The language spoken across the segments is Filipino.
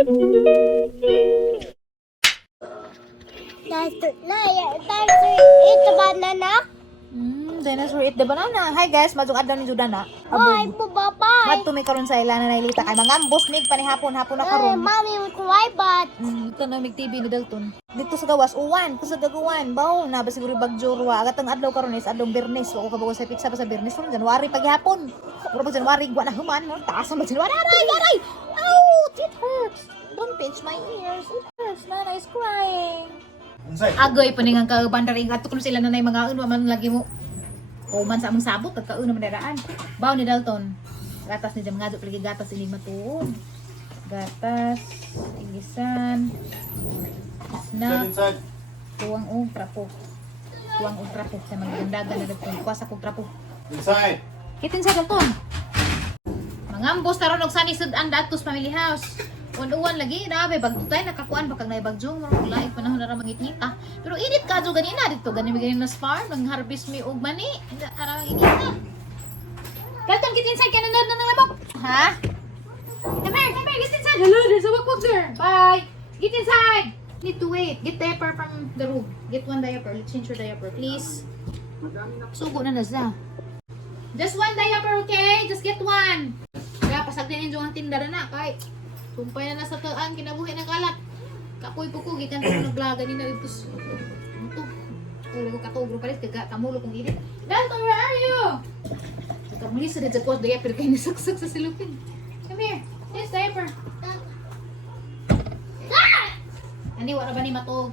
Eat the banana. Dinosaur eat the banana. Hi guys, madung adlaw ni Judana. Bye, bye. Madto mi karon sa ilana na ilita kay mangambos mig panihapon hapon na Hey, karon. mommy with my butt. Ito na mig TV ni Dalton. Dito sa gawas uwan, sa gagawan. Bawo na ba siguro bagjurwa. Agatang adlaw karon is adlaw Biyernes. Wa ko kabago sa pizza pa sa Biyernes ron January paghapon. Pero pag January wa na human, no? Taas ang January. Aray! Ouch! It hurts. Don't pinch my ears. It hurts. Nana is crying. Agoy paningang kaubandari ato kuno sila nanay mga unwa man lagi mo. O man sa among sabot pagkauna man daraan. Bawo ni Dalton. Gatas ni jam nga palagi gatas ini matuon. Gatas, ingisan, snack, tuwang trapo. Tuwang trapo sa magdandagan na Dalton. Kuwasa kong trapo. Inside. Kitin sa Dalton. Mangambos taron og sani sudan datos family house. Uwan lagi na be bagtay nakakuan bakag na bagjong murag lain panahon na ra mangitngita. Pero init ka jo ganina dito gani sa farm nang harvest mi og mani. Ara inita. Dalton get inside ka na ng lamok. Ha? Come here, get inside. Hello, there's a walk there. Bye. Get inside. Need to wait. Get diaper from the room. Get one diaper. Let's change your diaper, please. Sugo na siya. Just one diaper, okay? Just get one. Kaya pasag din yung ang tindara na kay sumpay na sa taan, kinabuhi ng kalat. Kapoy po ko, gikan ko naglaga ni na dito. Ito. Wala ko katogro palit, kamulo kong init. Dalton, where are you? Kamuli sa dyan ko, diaper kayo nisaksak sa silupin. Come here. This diaper. Ani, wala ba ni matog?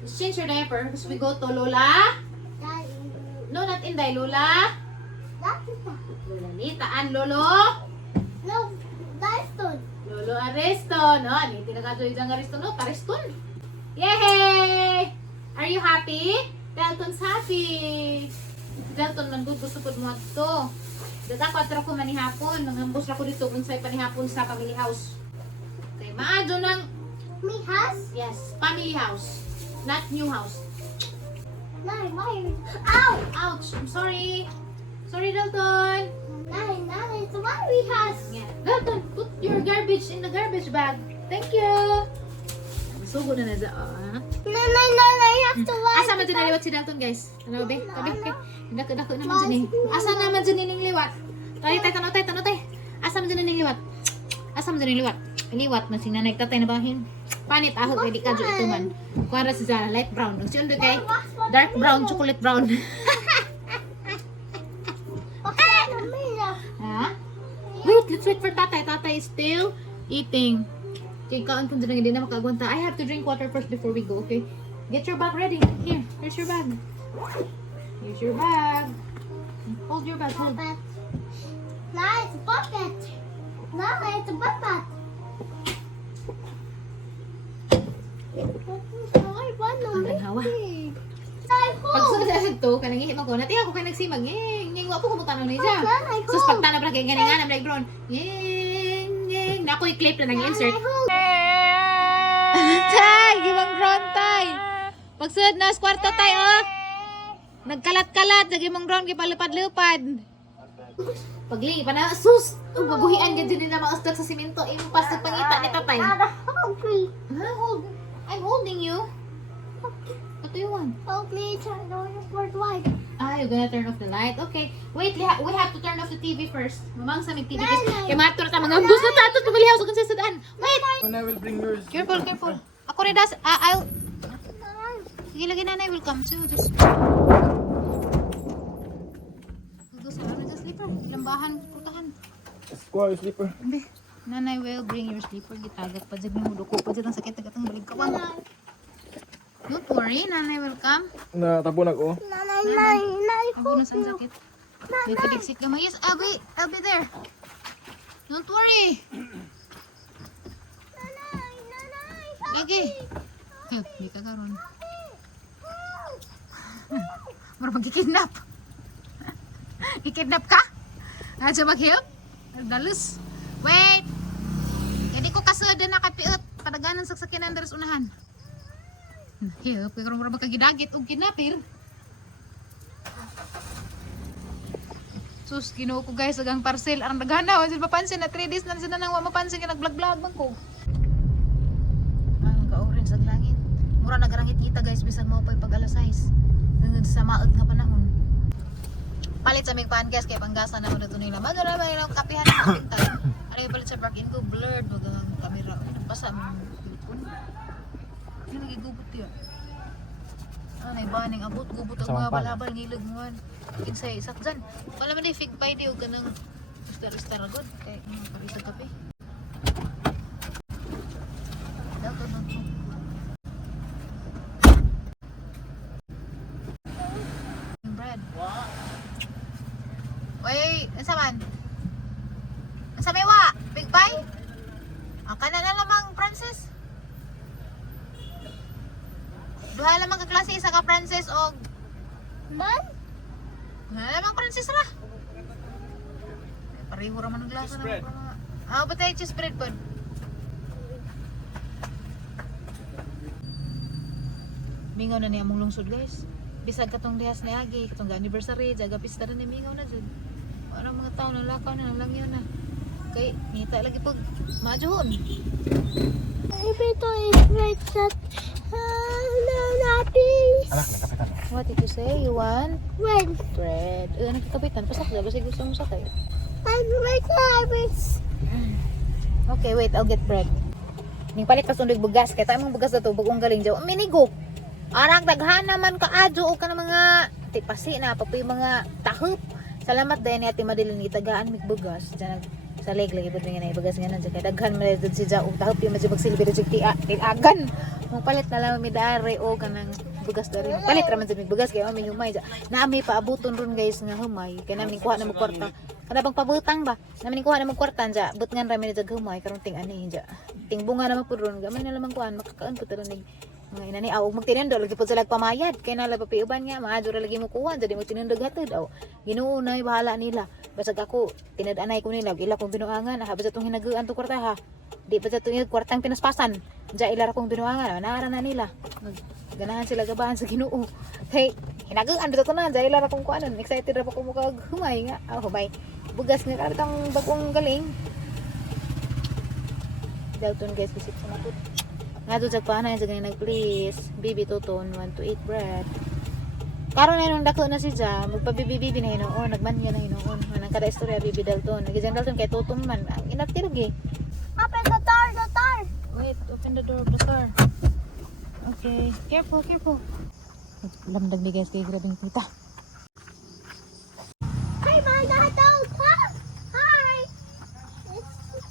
Let's change your diaper because we go to Lola. No, not Inday. Lola. Lola Nitaan, Lolo. No, Dalton. Lolo Ariston. No, ani tinagado yung Ariston. No, Ariston. Yay! Are you happy? Dalton's happy. Dalton, man good gusto po mo ito. Data ko atro ko manihapon. Nangambos ako dito unsay panihapon sa family house. Okay, maadyo ng Me house? yes, family house. Not new house. Nine, Ow! Ouch! I'm sorry. Sorry, Dalton. it's my house. Yeah. Dalton, put your garbage in the garbage bag. Thank you. Sugo na na sa I have to wash. Asa man dyan naliwat si Dalton, guys? Ano ba? Tabi, dako naman dyan eh. Asa naman dyan nining liwat? Tay, tanong tay. Asa man dyan nining liwat? Asa man dyan nining liwat? Liwat na sing nanay tatay na bahin. Panit ahog, pwede ka dyan ito man. Kuwara si Zara, light brown. Si Undo kay dark brown, chocolate brown. Ha? Wait, let's wait for tatay. Tatay is still eating. Okay, kaan kung dyan hindi na makagwanta. I have to drink water first before we go, okay? Get your bag ready. Here, here's your bag. Here's your bag. Hold your bag, hold. Now it's a bucket. Now it's a bucket. I want to Ang hawa. Pag sunod to, kanang ihip ako, nati ako kay nagsimag. Ngeng, wapo ko mutanaw na siya. Sus, pagtanap na kay ganingan, I'm like, bron. Ngeng. Na ako i-clip na nag-insert. Tay, gimang drone tay. Pagsunod na kwarto tay, oh. Nagkalat-kalat, sa gimang drone, gipalupad-lupad. Paglingi pa na, sus. Babuhian ka din na mga ustot sa simento. Impas sa pangita ni tatay. I'm holding you. What do you want? Please turn on your light. You're gonna turn off the light? Okay. Wait, we have to turn off the TV first. Mamang sa may TV. Nanay. Kaya matur ta mga bus na tatot. Pabili ako sa sadaan. Wait. When I will bring yours. Careful. Ako rin das. I'll... Sige, lagi nanay will come too. Just... Gusto na dyan sleeper. Lambahan, putahan. Squaw, sleeper. Hindi. Nanay will bring your sleeper. Gitagak pa dyan yung duko pa dyan. Ang sakit. Tagatang balig ka. Don't worry. Nanay will come. Natapon ako. Ako na sa sakit. May padiksik ka. Yes, I'll be there. Don't worry. Lagi. Hindi ka karon. Marang magkikidnap. Ikidnap ka? Nadya mag-help? Dalus. Wait. Hindi ko kasud na nakapiot. Padaganan sa sakinan daras unahan. Help. Kaya karong marang magkagidagit o kinapir. Sus, ginuo ko guys, agang parcel. Arang naghanaw. Sila mapansin na 3 days na sila nang mapansin ka nag-vlog-vlog bang ko. Ka-orange ang langit. Mura nagarangit kita guys, bisan mo pa pag alas 6. Ngud sa maot nga panahon. Palit sa mig pancakes kay panggasa na uno tunay na. Magara ba yung kapihan ng pintay. Ano yung palit sa parking ko blurred wag ang camera. Basa mo cellphone. Hindi nagigubot yun. Ano yung baning abot gubot ang mga balabal ngilog mo. Kinsay sakjan. Wala man di fig pay di og kanang star good kay parisa kape. Dato no. Bread. Wait, asa man? Asa may wa? Big pie? Aka na lamang Francis. Duha lamang ka klase isa ka Francis og Man? lamang Francis ra. Pareho ra man ang glasa na. Ah, batay cheese bread pod. Mingaw na niya mong lungsod guys. Bisag katong dihas ni Agi, katong anniversary, jaga pista rin ni mingaw na jud. Ano mga tao nang lakaw na lang yun na. Kay ngita lagi pag majuhon. Ito is right shot. Happy. Anak, nakapitan. What did you say? You want When bread? Ano kapitan? Pasak na, basta gusto mo sakay. I'm right service. Okay, wait, I'll get bread. Ning palit pa sunod bugas, kaya tayo mong bugas na to, bagong galing dyan. Minigo! Arang daghan naman ka adyo o ka ng mga tipasi na, papoy mga tahup. Salamat din ni Ate Madeline, itagaan mig bugas. Diyan sa leg lagi po nga na ibagas nga na dyan. Kaya daghan mo dyan si Jao, tahup yung masyibag silbi rin tiagan. Mong palit na lang midare o ka ng bugas na rin. Palit raman sa mig bugas, kaya mamin humay dyan. Naami paabuton ron guys nga humay. Kaya namin kuha na magkwarta. Kada bang pabutang ba? Namin kuha na magkwarta dyan. But nga ramin na dyan humay, karong ting ani dyan. Ting bunga naman po ron. Gamay na lamang kuhaan, makakaan po taronig. Mga inani aw magtinendo lagi pud sila pamayad kay nala papiuban nga maadura lagi mo kuha jadi mo tinendo gatod aw Ginoo na bahala nila basag ako tinad-anay ko nila ila kong binuangan ha basta tong hinagaan to kwarta ha di pa sa tong kwartang pinaspasan ja ila kong binuangan naara na nila ganahan sila gabahan sa Ginoo kay hinagaan basta na ja ila kong kuanon excited ra pa ko mo kag humay nga humay bugas nga karitang bagong galing Dalton guys bisip sa matut nga doon sa paanay sa ganyan nag-please Bibi Toton want to eat bread karon na nung dako na si Ja magpabibi-bibi na hinoon nagmanya na hinoon manang kada istorya Bibi Dalton nagijang Dalton kay Toton man ang inatirog eh Open the door. wait open the door of the car okay careful lamdag ni guys kay grabing tita Hi, mga dog. Hi.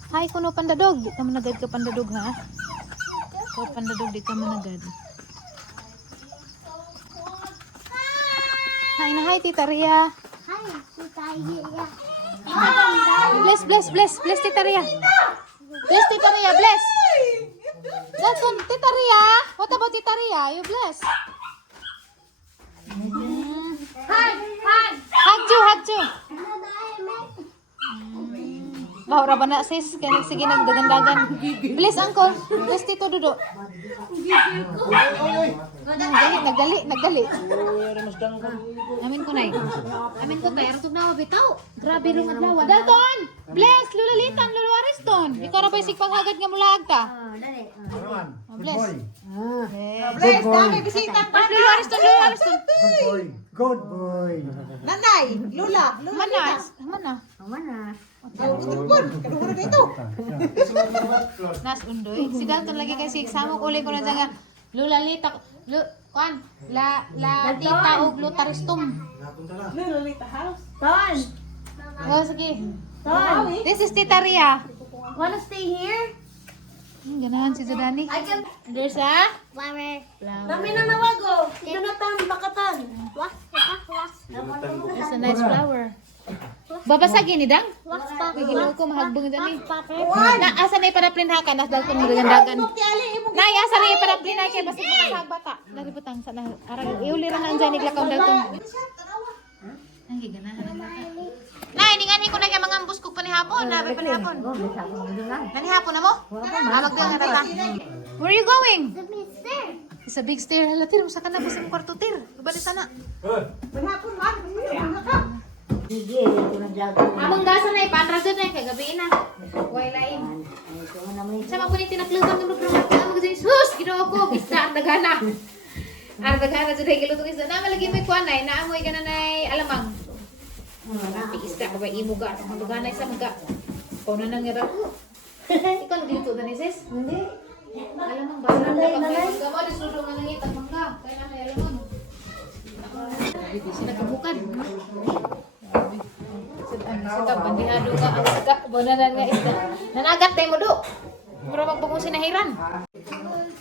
hi kuno pandadog di ka managad ka pandadog ha o pandadog di ka managad hi tita Ria Hi, Tita Iya. bless tita Ria bless tita Ria bless that's one tita Ria what about tita Ria you bless hug you Bahura ba na sis? Kaya sige nagdagan-dagan. Bless uncle. Bless tito Dudo. Nagdali. Amin ko na Arutog na bitaw. Grabe rin ang lawa. Dalton! Bless! Lulalitan! Luluariston! Ikaw ra pa isig panghagad nga mula agta. Bless. Bless! Dami bisita! Luluariston! Good boy. Nanay, Lula. Mana? Nas undoy. Si Dalton lagi kasi samok uli ko na dyan nga. Lulalita. Kuan. La tita o glutaristum. Lulita house. Ton. Oh, sige. Ton. This is Tita Ria. Wanna stay here? Ganahan si Jodani. There's a Flower. Dami na nawago. Jonathan, bakatan. Was. There's a nice flower. Babasagin ni Dang. Was pa. Ginoo ko mahagbong dyan eh. Paper. Na asa na iparaprin ha ka nas Dalton mo dagan. Na asa na iparaprin ha kay basta makasag bata. Naributang sa na arag iuli ra nang dyan iglakaw Dalton. Ang giganahan ang bata. Nay, ningani ko na kay mga ambos ko panihapon, nabi panihapon. Nanihapon na mo? Awag din nga tata. Where are you going? The mister. It's a big stair. Hala, tir, sa kanabos yung kwarto, tir. Ibalik sana. Manhapon man. Among gasa na ipanra doon na, kagabi na. Huwag lain. Sama po ni tinakluban ng programa ko. Ano kasi, sus! Ginawa ko. Isda ang dagana. Ang dagana sa dahil kilutong isda. Namalagi mo yung kuanay. Naamoy ka na na alamang. Napi isda ka ba imuga. Ang dagana sa mga. Kung na nangyara ko. Ikaw nagluto na ni sis? Hindi. Alamang ba? Alam na pag gama. Disulo nga nangitang mangga. Kaya na alamang. Sila kabukan. Sa bandihado ka ang isda. Bonanan nga isda. Nanagat tayo mo do. Mura magpagong sinahiran.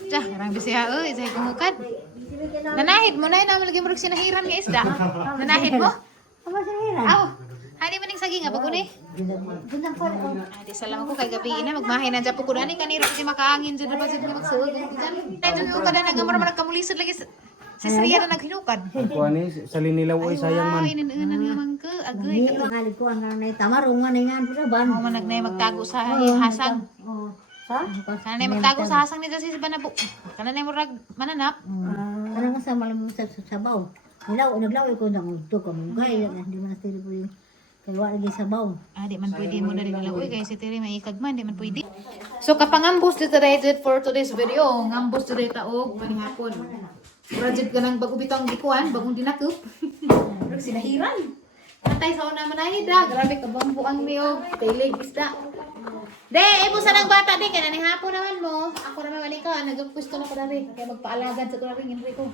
Tiyan, marang bisiha o. Isa'y kumukad. Nanahid mo na yun. Naman lagi mo sinahiran nga isda. Nanahid mo? Apa sinahiran? Aw. Hani maning sagi nga bago ni. Gundang po. Di salam ko kay gabi na magmahay na dyan po ko na ni kaniro kasi makaangin dyan na ba siya magsuod. Dyan yung kada nagamara man nagkamulisod lagi sa Sriya na naghinukad. Kuha ni, salin nila uy, sayang man. Ay, inan nga man ka. Agay. Ngalip ko ang nanay tamarungan nga pura ban. Mo man nagnay magtago sa hasang. Oh. Ha? Kananay magtago sa hasang nito si Banabo. Kananay mo rag mananap. Ano nga sa malam sa sabaw. Naglaw ko nang ito ka mo gay hindi man stili po yung kaya lagi sabaw. Ah, di man pwede mo na rin nalagoy kaya si Tiri maikag man, di man pwede. So kapangambos dito rated for today's video. Ngambos dito taog panihapon. Project ka ng bago bitang gikuan, bagong dinakop. Pero sinahiran. Natay sa una manahid ha. Grabe ka bang buang niyo. Tailig isda. De, ibusa ng bata di. Kaya nanihapon naman mo. Ako naman manika. Nagpusto na ko na rin. Kaya magpaalagad sa ko na rin. Henry ko.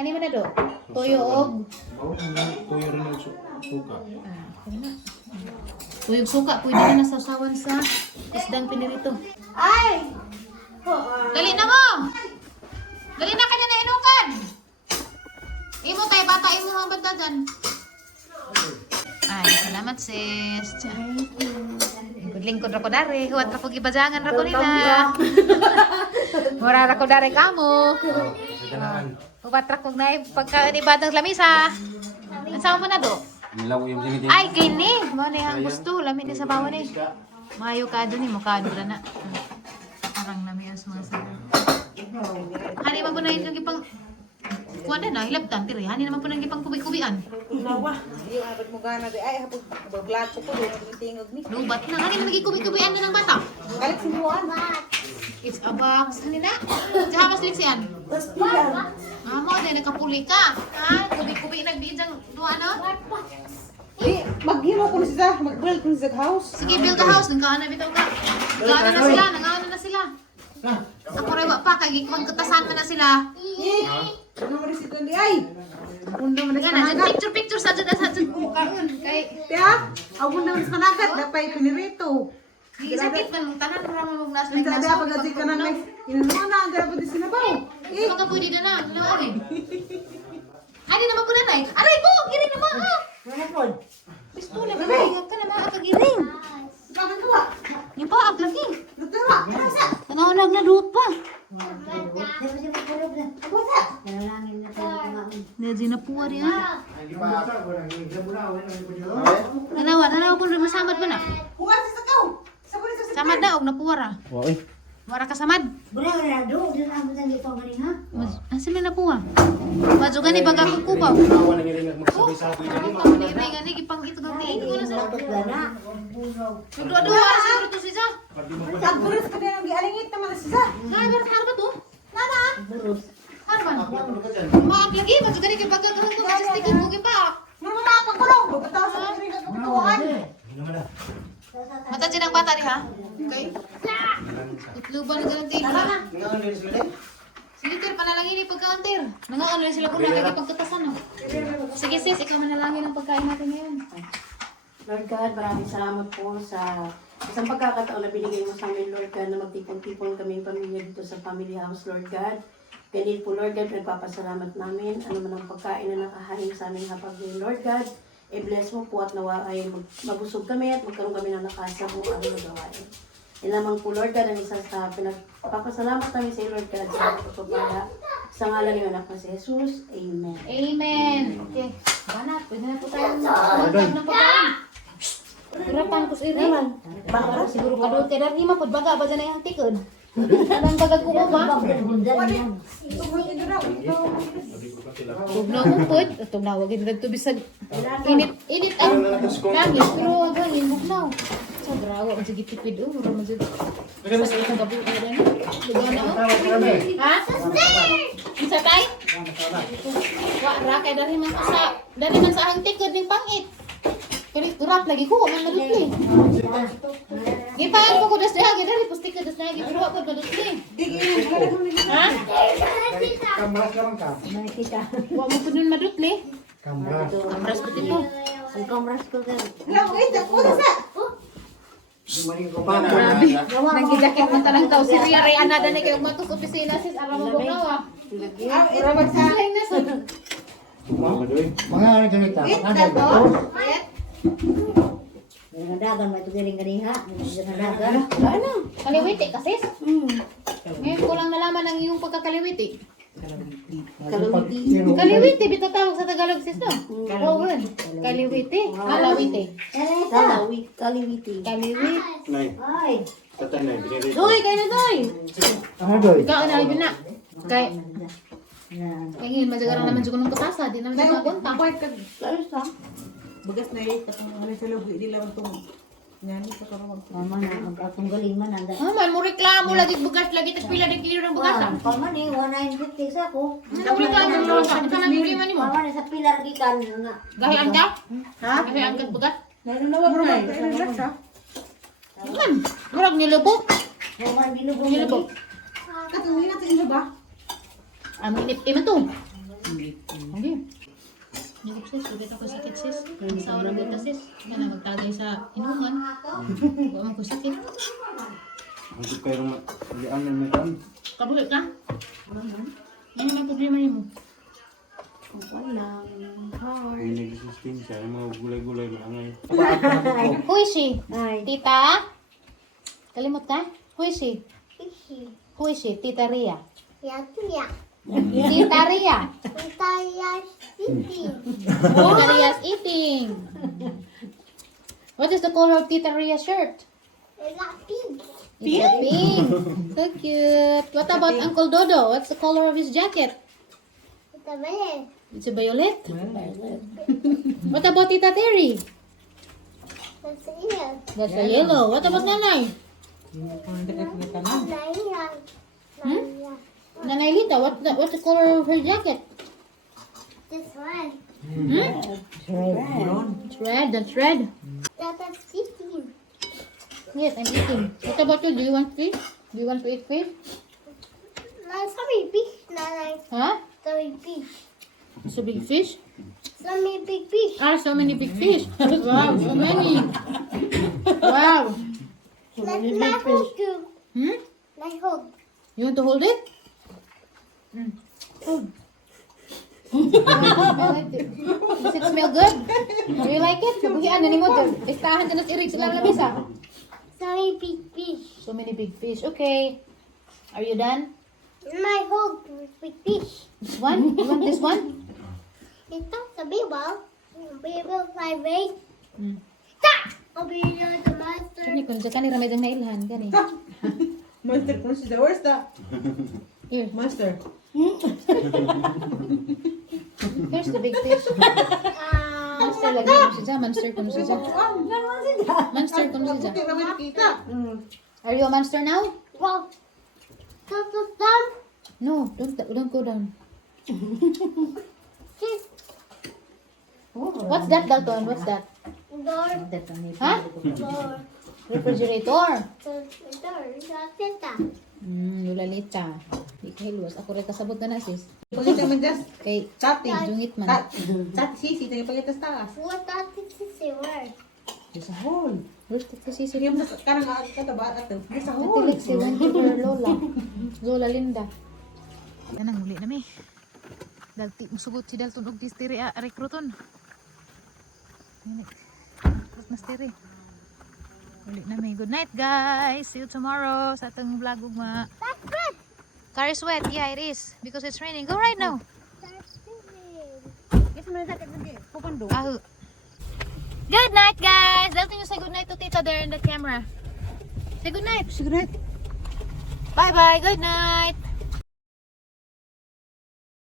Hani mo na do? Toyo og. Tuyo rin yung suka. Okay na. Tuyog suka. Pwede na nasasawan sa isdang pinirito. Ay! Dali na mo! Dali na kanya na inukan! Imo tayo bata, imo mga banda dyan. Ay, salamat sis. Lingkod rako dari. Huwat rako gibajangan rako nila. Mura rako dari kamu. Huwat rako na pagkainibadang lamisa. Ang sama mo na do? Nilaw yung sinigin. Ay, gini. Mo na yung gusto. Lamit ni sa bawa ni. Mayo ka dyan ni. Mukha doon na. Parang namias mga sa. Hani naman po na yung ipang... Kuha na na, hilabtan, tiri. Hani naman po na yung ipang kubi-kubian. Nawa. Yung abot mo gana di. Ay, hapag bablat ko po. Tingog ni. Lubat na. Hani naman kubi-kubian na ng bata. Galit si Juan. It's a box. Hani na. Diyan mas liksiyan. Amo, dahil nakapuli ka. Ha? Kubi-kubi nagbiin dyan. Doon ano? Di, maghimo ko na siya. Mag-build ko na siya house. Sige, build the house. Nangkaana bitaw ka. Nangkaana na sila. Nangkaana na sila. Ako rewa pa. Kaya magkatasan na sila. Ano mo rin si Tundi? Ay! Undo mo na siya Yan, kanagat. picture sa dyan sa dyan. Karoon. Kay... Tiya, ako na rin sa kanagat. Dapay pinirito. Sakit man. Tanan mo naman magnas. Ang sabi ako pag-azik ka na may inunuha na. Ang garapan din sinabaw. Eh, Baka pwede na na. Ano eh? Ay, di naman po nanay. Aray po! Giring naman ha! Ano po? Pistola, babay ka naman. Akagiring. bakit gawa? Yung pa, aglagi. Nagtawa. Ano sa? Nanawag na doot pa. Nalangin na tayo kumain. Medyo na puwa rin ha. Nanawa po rin masamad ba na? Huwag sa tao. Sa kulit sa Samad na, og napuwa ra. Wow eh. Wara ka samad. Bura na do, di na mo tang ito galing ha. Asin na napuwa. Madyo gani baga kukubaw. Awa nang iring magsabay-sabay na ni mga. Paniray gani, ipang ito gani. Ito ko na sa... Tapos gana. Nagdua-dua ra siguro to siya. Ang buris ka din ang gialingit naman na siya. Kaya meron ka ba to? Nana? Burus. Ano man? Maak lagi, madyo gani kay baga kahang ko. Majistikan mo gipa. Mama na ako kulong. Pagkatawa sa piring ka kapatuan. Mata dyan ang bata rin ha? Okay? Itluban na ganun din. Sige, Tir, panalangin yung pagkakantir. Nangaano rin sila kung nakikita pagkatasan. No? Sige, sis, ikaw manalangin ang pagkain natin ngayon. Lord God, maraming salamat po sa isang pagkakataon na binigay mo sa amin, Lord God, na magtipon-tipon kaming pamilya dito sa Family House, Lord God. Ganyan po, Lord God, nagpapasalamat namin. Ano man ang pagkain na nakahain sa aming hapag ngayon, Lord God. I-bless mo po at nawa ay mabusog kami at magkaroon kami ng lakas sa buong aming nagawain. Yan lamang po, Lord God, ang isa sa pinagpapasalamat namin sa iyo, Lord God, sa pagpapala. Sa ngalan ng anak na si Jesus. Amen. Amen. Okay. Banat, pwede na po tayo magkakaroon ng pagkain. Hirapan ko sa iri. Baka siguro kadul kay Darni mapod baga ba dyan na yung tikod. Anong baga ko ba? Tugnaw mo po. Tugnaw, wag ito bisag. Init ang langit. Pero wag ang inbugnaw. Sa grawa, man sige tipid. Mura man sige. Sa isang gabi na rin. Lugana Ha? Isa tay? Wa ra kay dari man sa hangtik gud ning pangit. Kani turap lagi ko man madutli. Gipayan ko das dagi dari pustik das dagi pero wa ko madutli. Ha? Nakita. Wa mo pud nun madutli. Kamera. Amras pud ito. Ang kamras ko ka. Grabe. Nagki-jacket man tanang tao si Ria Ray anada ni kay matus opisina sis ara mo gnawa. Ara magsahay na sa. Mga ano ganito? Ang dagan may tugiling ganiha. Ang dagan. Ano? Kaliwiti kasi. Ngayon ko lang nalaman ang iyong pagkakaliwiti. Kaliwiti, bito tawag sa Tagalog sis no? Oo, good. Kaliwiti. Kalawiti. Kaliwiti. Kaliwit. Nay, Ay. tatanay. Binili. Doy, kayo na doy. Ano doy? Ikaw na yun na. Kay ngayon, madyagarang naman dyan ng katasa. Di naman dyan magunta. Bagas na eh, katong ano sa loob, di lang itong nyani sa karawag. Mama na, ang akong galing man. Ah, man, mo reklamo lagi bugas lagi. Tapos pila ng kilo ng bugasan. Mama ni, 150 sa ako. Ano reklamo ng bugasan? Ito na problema ni mo. Mama ni, sa pilar gikan. Gahian ka? Ha? Gahian ka bugas? Nanunawag na eh. Man, murag nilubog. Mama binubog. Nilubog. Katong hindi natin ino ba? Ang inip iman to. Okay. Nilubog sis, bugit ako sakit sis. Sa oras dito sis. Yan na magtagay sa inuman. Huwag mo ko sakit. Ang kayo ng lian na may kan. Kabugit ka? Yan yung problema niyo mo. May nag-sustain siya. Yung mga gulay-gulay maangay. Who is she? Ay. Tita? Kalimot ka? Who is she? Who is she? Tita Ria. Tita Ria. Tita Ria's eating. What is the color of Tita Ria's shirt? It's a pink. So cute. What about Uncle Dodo? What's the color of his jacket? It's a violet. What about Tita Terry? That's a yellow. What about Nanay? Nanay Lita, what's the color of her jacket? It's red. That's red. Yes, I'm eating. What about you? Do you want fish? Do you want to eat fish? Huh? So big fish? Ah, so many big fish. Wow, so many. Wow. Hmm? You want to hold it? Does it smell good? Do you like it? Kabuhian na ni mo doon. Listahan na irig sila ng labisa. So many big fish. Okay. Are you done? This one? You want this one? Hmm. Sini kun sa kanira may dang nailhan gani. Master, kung si the worst ah. Here. Master. Here's the big fish. Monster lagi mo siya. Monster kun siya. Monster kun siya. Hindi naman nakita. Are you a monster now? No, don't go down. What's that, Dalton? What's that? Huh? Refrigerator. Lulalita. Di ka hilwas. Ako rin kasabot na sis. Pagkita mo just Kay chatting. Jungit man. Chat sisi, tayo pagkita taas. Sa hole. Where's the sisi? Sige mo karang kataba ato. Sa hole. Natilig si Wendy or Lola. Lola Linda. Yan ang huli na may. Dagti musugot si Dalton og distiri rekruton. Rekrut na stiri. Huli na may. Good night guys. See you tomorrow sa atong vlog ugma. Car is wet. Yeah, it is. Because it's raining. Go right now. Yes, man sakit lagi. Pupando. Ahu. Good night guys. Dalton you say good night to Tita there in the camera. Say good night. Cigarette. Bye bye. Good night.